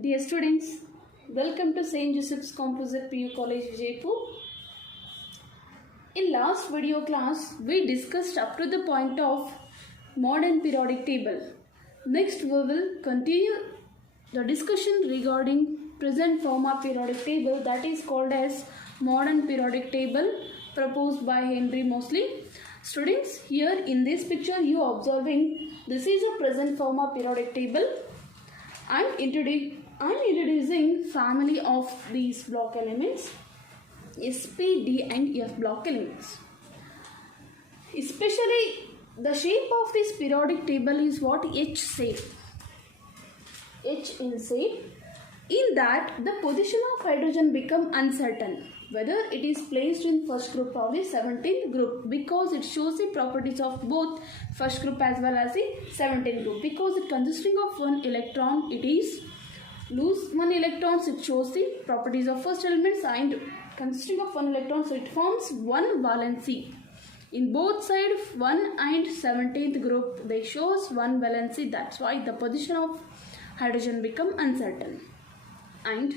Dear students, welcome to St. Joseph's Composite PU College, Jaipur. In last video class, we discussed up to the point of modern periodic table. Next, we will continue the discussion regarding present form of periodic table, that is called as modern periodic table, proposed by Henry Moseley. Students, here in this picture you are observing this is a present form of periodic table. I am introducing family of these block elements, S, P, D and F block elements. Especially the shape of this periodic table is what? H shape. H in shape. In that the position of hydrogen become uncertain whether it is placed in first group or the 17th group, because it shows the properties of both first group as well as the 17th group. Because it consisting of one electron, it is lose one electron, so it shows the properties of first elements, and consisting of one electron, so it forms one valency. In both sides 1 and 17th group they shows one valency, that's why the position of hydrogen become uncertain. And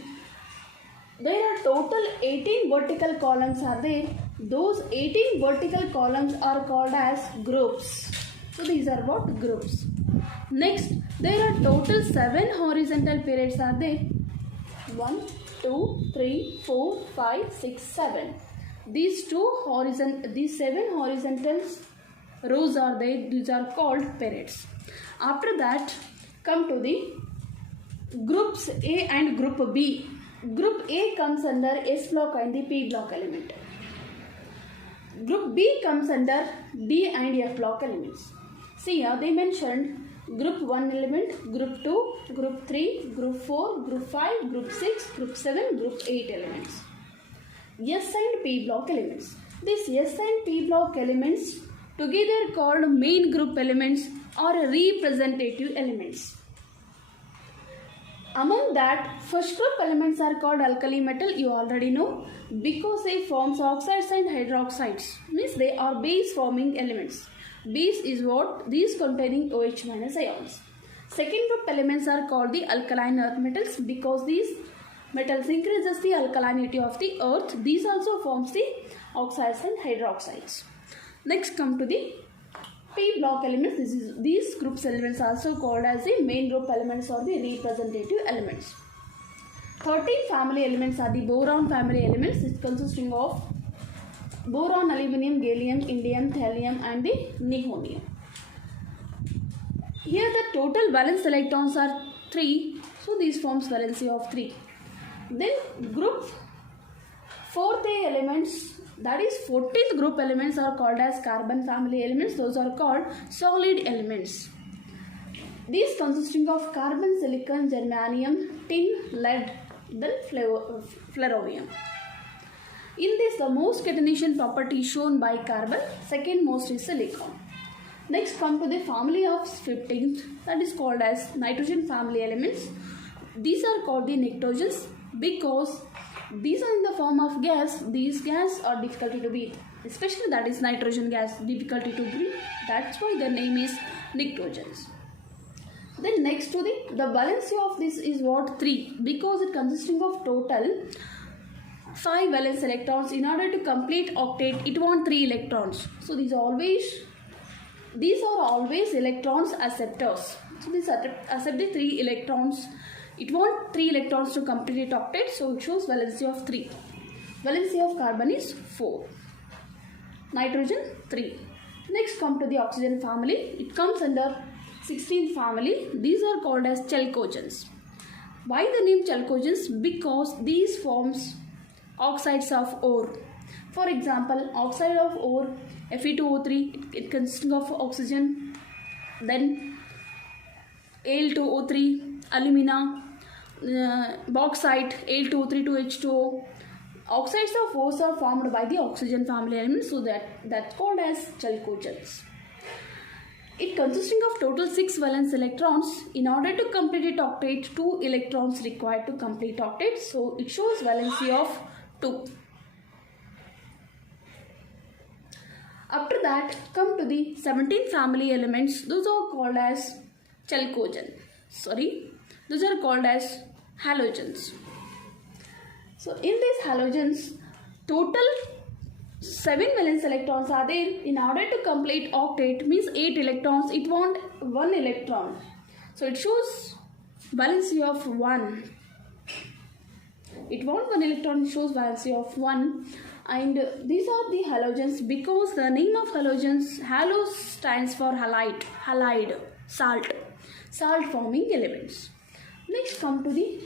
there are total 18 vertical columns are there. Those 18 vertical columns are called as groups. So these are what? Groups. Next, there are total 7 horizontal periods are there. 1, 2, 3, 4, 5, 6, 7. These 7 horizontal rows are there. These are called periods. After that, come to the groups A and group B. Group A comes under S block and the P block element. Group B comes under D and F block elements. See here they mentioned group 1 element, group 2, group 3, group 4, group 5, group 6, group 7, group 8 elements. S and P block elements. These S and P block elements together called main group elements or representative elements. Among that, first group elements are called alkali metal, you already know, because they form oxides and hydroxides, means they are base forming elements. Base is what? These containing OH minus ions. Second group elements are called the alkaline earth metals, because these metals increases the alkalinity of the earth. These also forms the oxides and hydroxides. Next come to the P block elements. These groups elements also called as the main group elements or the representative elements. 13 family elements are the boron family elements. It's consisting of boron, aluminum, gallium, indium, thallium and the nihonium. Here the total valence electrons are 3. So these forms valency of 3. Then group 4th elements, that is 14th group elements are called as carbon family elements. Those are called solid elements. These consisting of carbon, silicon, germanium, tin, lead, then flerovium. In this the most catenation property shown by carbon, second most is silicon. Next come to the family of 15th, that is called as nitrogen family elements. These are called the nitrogens because these are in the form of gas. These gas are difficult to breathe, especially that is nitrogen gas, difficulty to breathe. That's why the name is nitrogens. Then next to the valency of this is what? 3, because it consisting of total 5 valence electrons. In order to complete octet it wants 3 electrons. So these are always electrons acceptors. So these accept the 3 electrons. It wants 3 electrons to complete it octet, so it shows valency of 3. Valency of carbon is 4. Nitrogen 3. Next come to the oxygen family. It comes under 16th family. These are called as chalcogens. Why the name chalcogens? Because these forms oxides of ore. For example, oxide of ore Fe2O3, it consisting of oxygen, then Al2O3, alumina, bauxite, Al2O3 Oxides of ores are formed by the oxygen family elements, so that's called as chalcogens. It consisting of total 6 valence electrons. In order to complete it octet, 2 electrons required to complete octet, so it shows valency of 2. After that, come to the 17th family elements. Those are called as chalcogen. Those are called as halogens. So in these halogens, total 7 valence electrons are there. In order to complete octet, means 8 electrons, it wants 1 electron. So it shows valency of 1. It wants 1 electron, shows valency of 1. And these are the halogens because the name of halogens, halo stands for halide, salt forming elements. Next come to the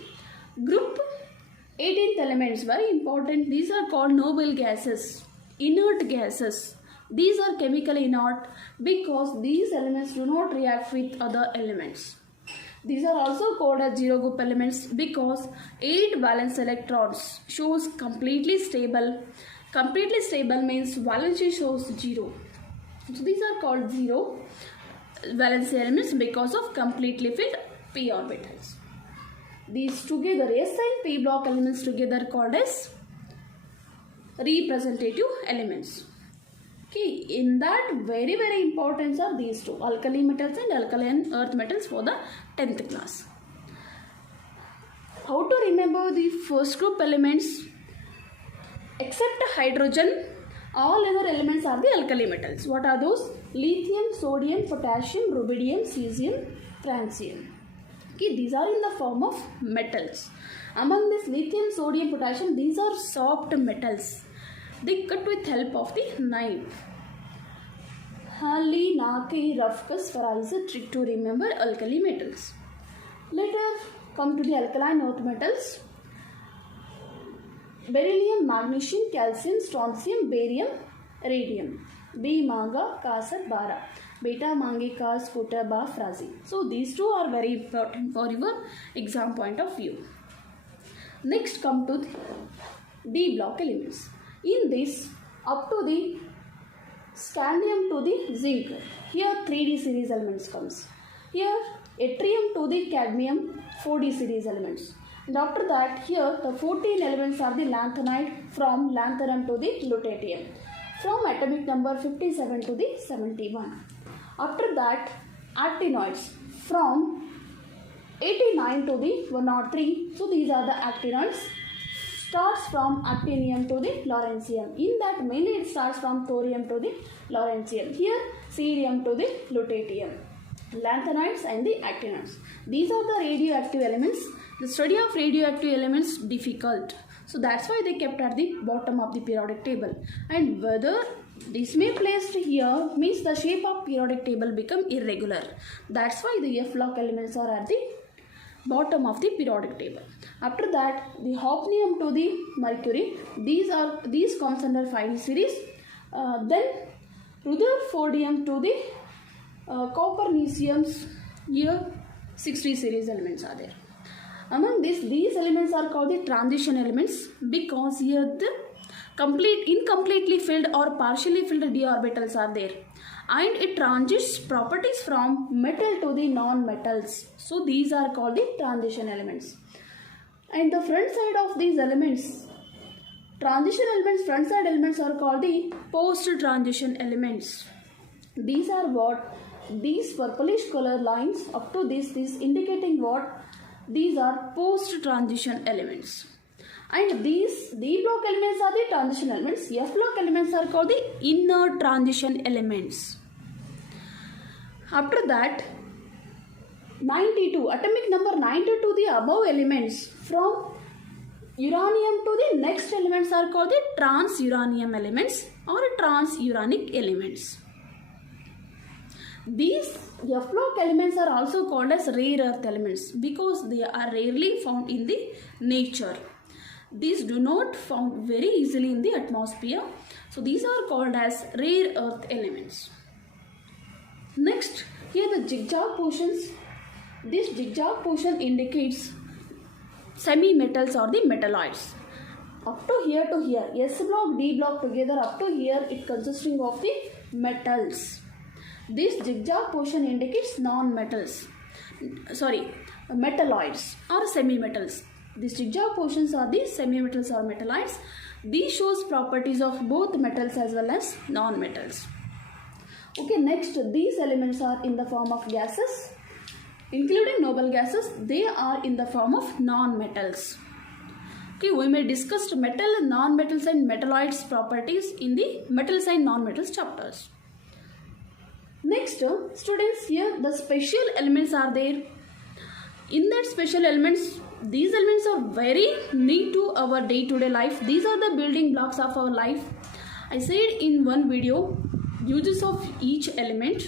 group 18th elements, very important. These are called noble gases, inert gases. These are chemically inert because these elements do not react with other elements. These are also called as zero group elements because 8 valence electrons shows completely stable. Completely stable means valency shows 0. So these are called zero valence elements because of completely filled p orbitals. These together, S and p block elements together called as representative elements. Okay, in that very important are these two, alkali metals and alkaline earth metals for the 10th class. How to remember the first group elements? Except hydrogen, all other elements are the alkali metals. What are those? Lithium, sodium, potassium, rubidium, cesium, francium. Okay, these are in the form of metals. Among this lithium, sodium, potassium, these are soft metals. They cut with help of the knife. Hali, Naki, Rufkus, Farah is a trick to remember alkali metals. Later come to the alkaline earth metals. Beryllium, magnesium, calcium, strontium, barium, radium. B, Maga, Kasat, Bara. Beta, Mangi, Kas, Kuta, Ba, Frazi. So these two are very important for your exam point of view. Next come to the D block elements. In this, up to the scandium to the zinc. Here 3D series elements comes. Here yttrium to the cadmium 4D series elements. And after that, here the 14 elements are the lanthanide from lanthanum to the lutetium. From atomic number 57 to the 71. After that, actinoids from 89 to the 103. So these are the actinoids. Starts from actinium to the lawrencium. In that mainly it starts from thorium to the lawrencium. Here cerium to the lutetium. Lanthanides and the actinoids. These are the radioactive elements. The study of radioactive elements difficult. So that's why they kept at the bottom of the periodic table. And whether this may placed here means the shape of periodic table become irregular. That's why the F block elements are at the bottom of the periodic table. After that, the hafnium to the mercury. These comes under 5D series. Then rutherfordium to the coperniciums. Here 60 series elements are there. Among these elements are called the transition elements because here the incompletely filled or partially filled d orbitals are there, and it transits properties from metal to the non-metals. So these are called the transition elements. And the front side of these elements, transition elements, front side elements are called the post-transition elements. These are what? These purplish color lines up to this indicating what? These are post-transition elements. And these D block elements are the transition elements. F block elements are called the inner transition elements. After that, 92, atomic number 92, the above elements from uranium to the next elements are called the trans-uranium elements or trans-uranic elements. These F block elements are also called as rare earth elements because they are rarely found in the nature. These do not found very easily in the atmosphere. So these are called as rare earth elements. Next, here the zigzag portions. This zigzag portion indicates semi-metals or the metalloids. Up to here, S block, D block together up to here, it consisting of the metals. This zigzag portion indicates non-metals. Metalloids or semi-metals. These zigzag portions are the semi-metals or metalloids. These shows properties of both metals as well as non-metals. Okay, next these elements are in the form of gases. including noble gases, they are in the form of non-metals. Okay, we may discuss metal, non-metals and metalloids properties in the metals and non-metals chapters. Next, students, here the special elements are there. In that special elements, these elements are very neat to our day-to-day life. These are the building blocks of our life. I said in one video uses of each element.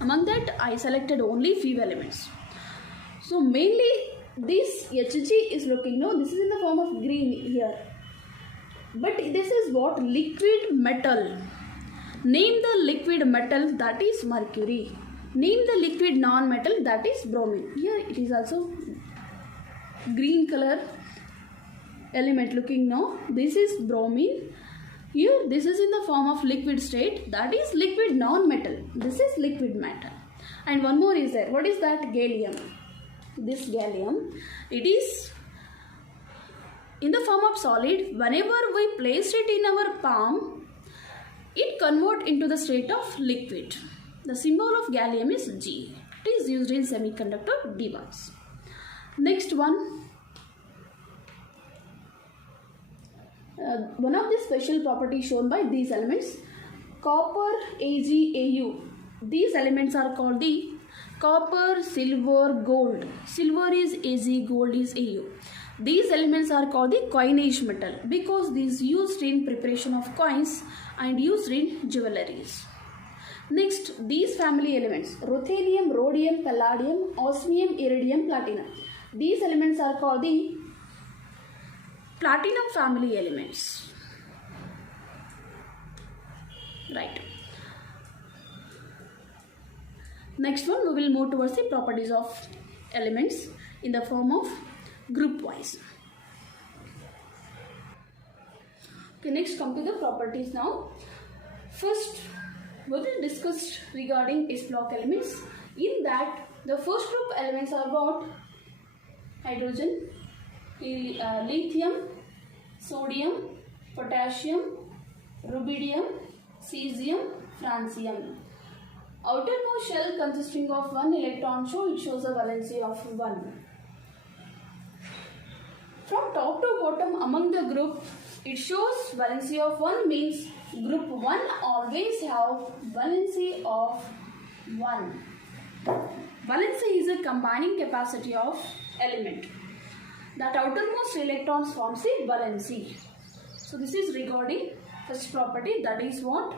Among that, I selected only few elements. So mainly this Hg is looking, no, this is in the form of green here. But this is what? Liquid metal. Name the liquid metal, that is mercury. Name the liquid non-metal, that is bromine. Here it is also green color element looking, no. This is bromine. Here this is in the form of liquid state, that is liquid non-metal. This is liquid metal. And one more is there. What is that? Gallium. This gallium, it is in the form of solid. Whenever we place it in our palm, it converts into the state of liquid. The symbol of gallium is G. It is used in semiconductor device. Next one. One of the special properties shown by these elements, copper, Ag, Au. These elements are called the copper, silver, gold. Silver is Ag, gold is Au. These elements are called the coinage metal because these used in preparation of coins and used in jewelries. Next, these family elements, ruthenium, rhodium, palladium, osmium, iridium, platinum. These elements are called the platinum family elements. Right. Next one, we will move towards the properties of elements in the form of group wise. Okay, next come to the properties now. First, we will discuss regarding S block elements. In that, the first group elements are what? Hydrogen, lithium, sodium, potassium, rubidium, cesium, francium. Outermost shell consisting of one electron shows a valency of 1. From top to bottom among the group, it shows valency of 1 means group 1 always have valency of 1. Valency is a combining capacity of element. That outermost electrons forms the valency. So this is regarding first property, that is what?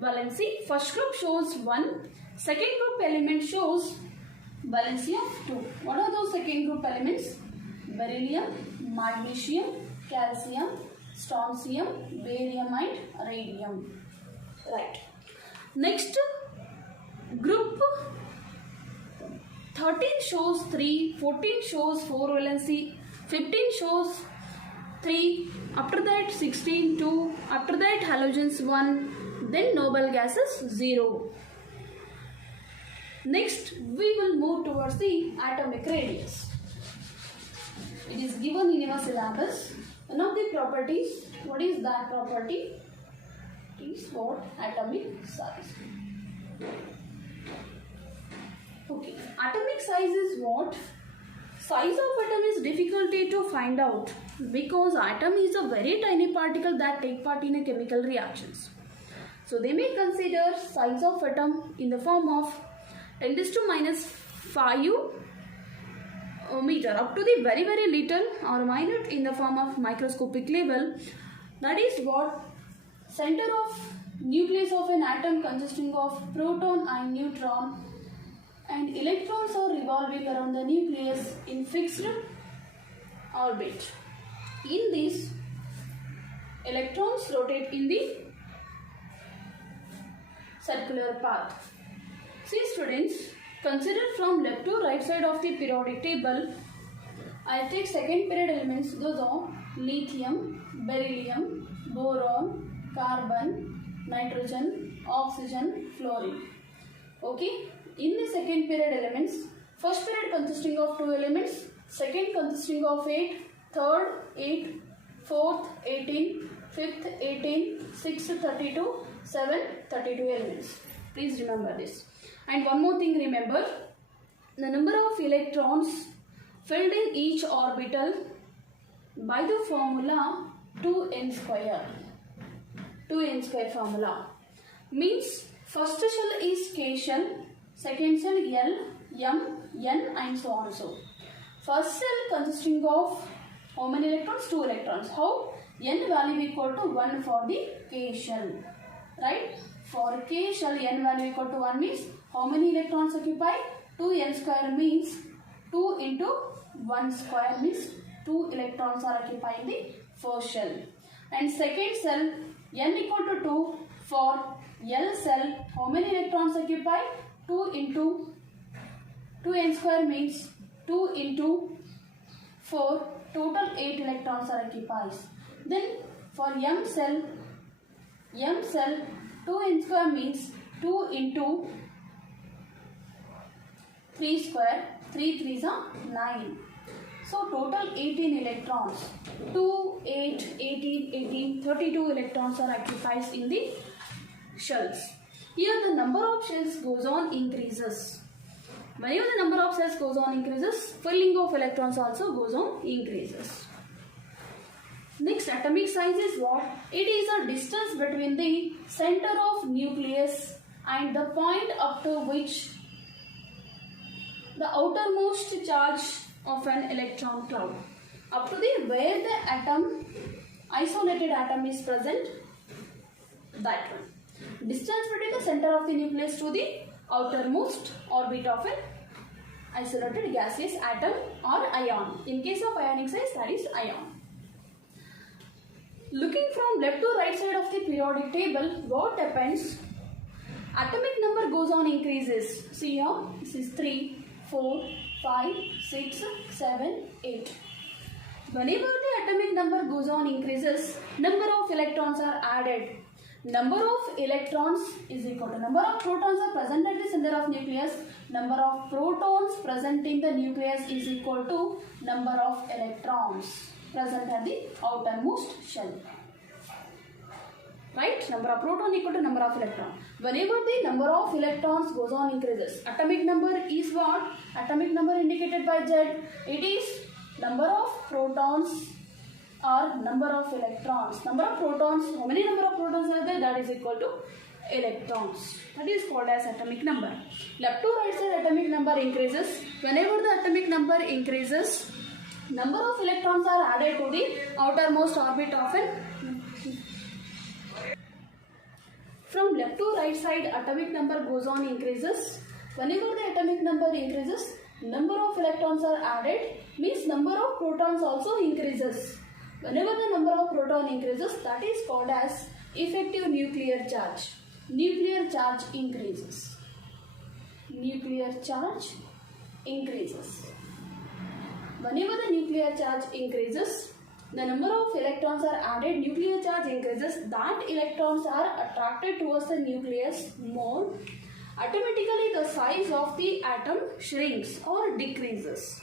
Valency. First group shows 1. Second group element shows valency of 2. What are those second group elements? Beryllium, magnesium, calcium, strontium, barium and radium. Right. Next group 13 shows 3, 14 shows 4 valency, 15 shows 3, after that 16 2, after that halogens 1, then noble gases 0. Next we will move towards the atomic radius. It is given in your syllabus. One of the properties, what is that property? It is what? Atomic size. Okay, atomic size is what? Size of atom is difficulty to find out because atom is a very tiny particle that take part in a chemical reactions. So they may consider size of atom in the form of 10 to minus 5 meter up to the very little or minute in the form of microscopic level. That is what? Center of nucleus of an atom consisting of proton and neutron, and electrons are revolving around the nucleus in fixed orbit. In this, electrons rotate in the circular path. See students, consider from left to right side of the periodic table. I take second period elements. Those are lithium, beryllium, boron, carbon, nitrogen, oxygen, fluorine. Okay. In the second period elements, first period consisting of 2 elements, second consisting of 8, third 8, fourth 18, fifth 18, sixth 32, seventh 32 elements. Please remember this. And one more thing remember, the number of electrons filled in each orbital by the formula 2n square. 2n square formula means first shell is K shell, second shell L, M, N and so on. So first cell consisting of how many electrons? 2 electrons. How? N value equal to 1 for the K shell. Right? For K shell N value equal to 1 means how many electrons occupy? 2n square means 2 into 1 square means 2 electrons are occupying the first shell. And second cell N equal to 2 for L cell, how many electrons occupy? 2 into 2n square means 2 into 4, total 8 electrons are occupies. Then for M cell 2n square means 2 into 3 square, 3 3s are 9. So total 18 electrons, 2, 8, 18, 18, 32 electrons are occupied in the shells. Here the number of shells goes on increases. Whenever the number of cells goes on increases, filling of electrons also goes on increases. Next, atomic size is what? It is a distance between the center of nucleus and the point up to which the outermost charge of an electron cloud. Up to the where the atom, isolated atom is present, that one. Distance between the center of the nucleus to the outermost orbit of an isolated gaseous atom or ion. In case of ionic size, that is ion. Looking from left to right side of the periodic table, what happens? Atomic number goes on increases. See here, this is 3, 4, 5, 6, 7, 8. Whenever the atomic number goes on increases, number of electrons are added. Number of electrons is equal to number of protons are present at the center of nucleus. Number of protons present in the nucleus is equal to number of electrons present at the outermost shell. Right? Number of proton equal to number of electron. Whenever the number of electrons goes on increases, atomic number is what? Atomic number indicated by Z. It is number of protons or number of electrons. Number of protons, how many number of protons are there? That is equal to electrons. That is called as atomic number. Left to right side atomic number increases. Whenever the atomic number increases, number of electrons are added to the outermost orbit of an. From left to right side atomic number goes on increases. Whenever the atomic number increases, number of electrons are added, means number of protons also increases. Whenever the number of proton increases, that is called as effective nuclear charge. Nuclear charge increases. Nuclear charge increases. Whenever the nuclear charge increases, the number of electrons are added, nuclear charge increases, that electrons are attracted towards the nucleus more. Automatically the size of the atom shrinks or decreases.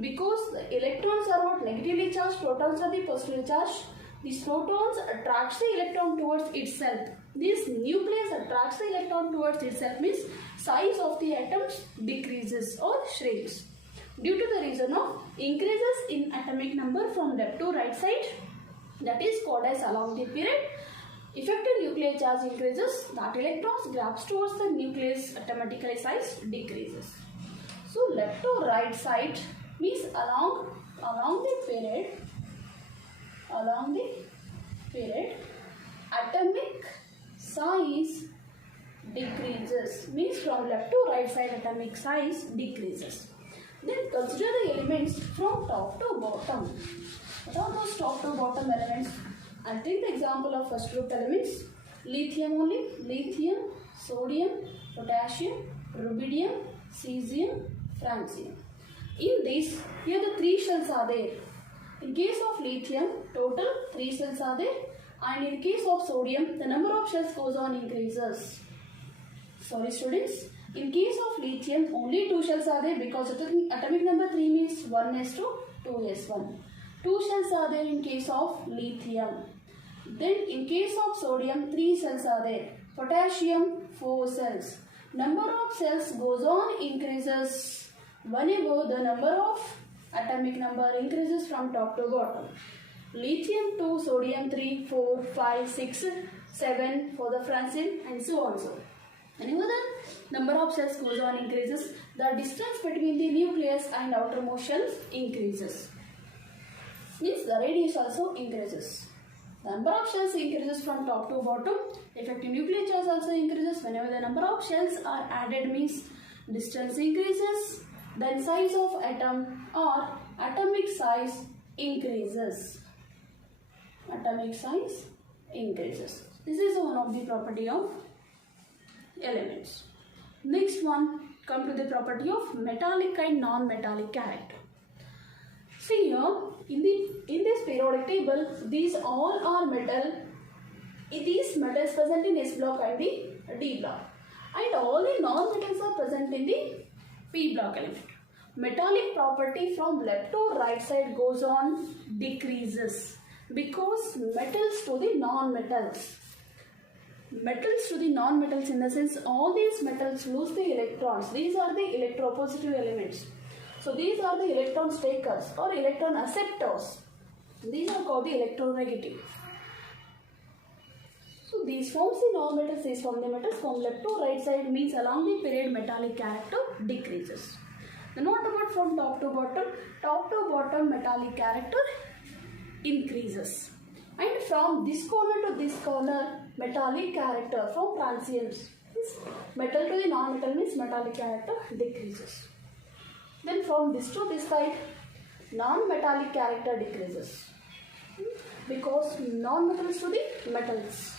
Because the electrons are not negatively charged, protons are the positively charged. These protons attracts the electron towards itself. This nucleus attracts the electron towards itself means size of the atoms decreases or shrinks. Due to the reason of increases in atomic number from left to right side, that is called as along the period. Effective nuclear charge increases, that electrons grabs towards the nucleus, automatically size decreases. So left to right side means along the period, atomic size decreases, means from left to right side atomic size decreases. Then consider the elements from top to bottom. What are those top to bottom elements? I'll take the example of first group elements. Lithium only. Lithium, sodium, potassium, rubidium, cesium, francium. In this, here the 3 shells are there. In case of lithium, total 3 shells are there. And in case of sodium, the number of shells goes on increases. Sorry students. In case of lithium, only 2 shells are there because atomic number 3 means 1s to 2s1. 2 shells are there in case of lithium. Then in case of sodium, 3 shells are there. Potassium, 4 cells. Number of cells goes on increases whenever the number of atomic number increases from top to bottom. Lithium 2, sodium 3, 4, 5, 6, 7 for the francine and so on so. Whenever the number of cells goes on increases, the distance between the nucleus and outermost shells increases. Means the radius also increases. The number of shells increases from top to bottom. Effective nuclear charge also increases. Whenever the number of shells are added means distance increases. Then size of atom or atomic size increases. Atomic size increases. This is one of the property of elements. Next one, come to the property of metallic and non-metallic character. See here, in this periodic table, these all are metal. These metals present in S block and the D block, and all the non-metals are present in the P block element. Metallic property from left to right side goes on decreases because metals to the non-metals. Metals to the non-metals in the sense all these metals lose the electrons. These are the electropositive elements. So these are the electron takers or electron acceptors. These are called the electronegative. So these forms the non-metals, these form the metals from left to right side means along the period metallic character decreases. Then what about from top to bottom? Top to bottom metallic character increases. And from this corner to this corner metallic character from transients. Metal to the non-metal means metallic character decreases. Then from this to this side, non-metallic character decreases because non-metals to the metals.